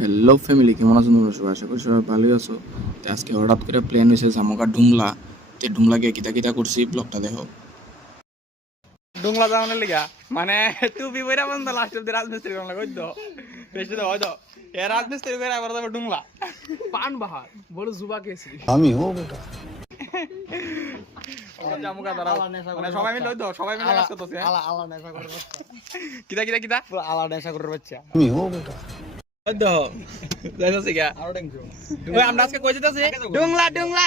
Hello family, কেমন আছো তোমরা সবাই? আশা করি সবাই ভালোই আছো। তো আজকে হঠাৎ করে প্ল্যান হয়েছে জামুকা ডুমলা। তো ডুমলা গিয়ে কিতা কিতা করছি ব্লগটা দেখো। ডুংলা যাওয়ানোর লিগা মানে টুপি বইরা বন্ধ লাস্ট অব্দি রাজমিস্ত্রি বাংলা কইতো বেশি তো হয়তো এ রাজমিস্ত্রি করে আবার যাবে ডুংলা পান বাহার বড় জুবা কেসরি আমি হো বেটা ওরা জামুকা দ্বারা মানে সবাই মিলে হইতো সবাই মিলে কাজ করতেছে আলা আলা নেশা করে বাচ্চা কিতা কিতা কিতা পুরো আলা নেশা করে বাচ্চা আমি হো বেটা হইতো যাইতাছে গা আরো টেনশন ওই আমরা আজকে কই যেতেছি ডুংলা ডুংলা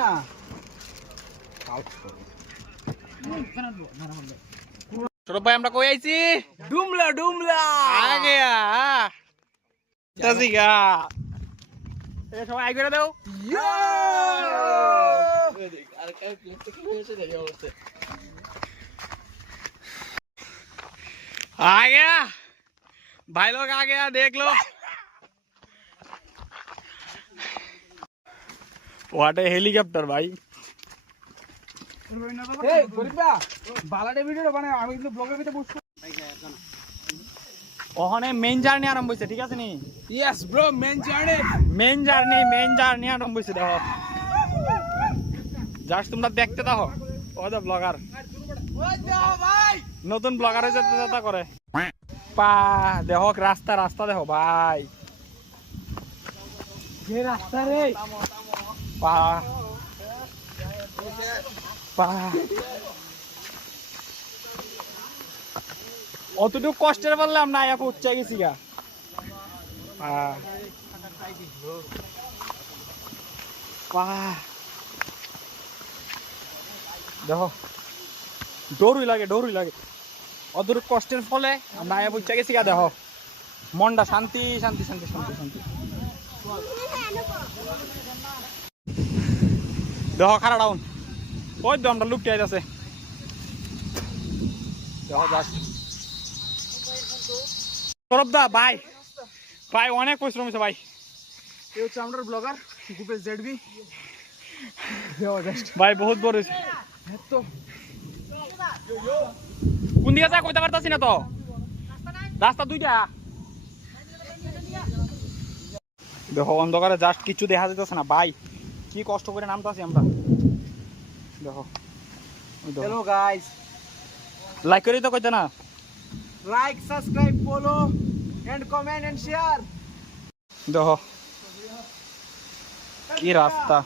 না ছোট ভাই আমরা কই আইছি ডুমলা ডুমলা আগে যাইতাছি গা এ সবাই আই করে দাও आ गया भाई लोग आ गया देख लो व्हाट ए हेलीकॉप्टर भाई এই গরিবা বালাডে ভিডিও বানায় আমি কিন্তু ব্লগের ভিতরে পোস্ট ওখানে মেইন জার্নি আরম্ভ হইছে ঠিক আছে নি yes bro main journey main journey আরম্ভ হইছে দেখো জাস্ট তোমরা দেখতে দাও ও দা ব্লগার ভাই নতুন ব্লগার হইছে যেটা করে পা দেখো রাস্তা দেখো ভাই যে রাস্তা রে পা পা অতটুকু কষ্টের বললাম না এখন উচ্চে গেছি গা পা দেখো ডরুই লাগে অদূর কষ্টের ফলে আমরা আয়া বুঝতে গেছি গা দেখো মনটা শান্তি দেখো খারা ডাউন ওই তো আমরা লুকতে আছে দেখো জাস্ট সৌরভ দা ভাই অনেক পরিশ্রম হয়েছে ভাই এই হচ্ছে আমরা ব্লগার গ্রুপে জেডবি ভাই বহুত বড় হয়েছে তো কোন দিকে যা কইতে পারতাছি না তো রাস্তা দুইটা দেখো অন্ধকারে জাস্ট কিছু দেখা যাইতেছে না ভাই কি কষ্ট করে নামতাছি আমরা দেখো হ্যালো গাইস লাইক করি তো কইতে না like subscribe follow and comment and share দেখো কি রাস্তা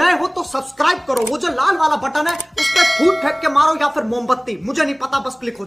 नए हो तो सब्सक्राइब करो, वो जो लाल वाला बटन है उस पर फूट फेंक के मारो या फिर मोमबत्ती, मुझे नहीं पता, बस क्लिक हो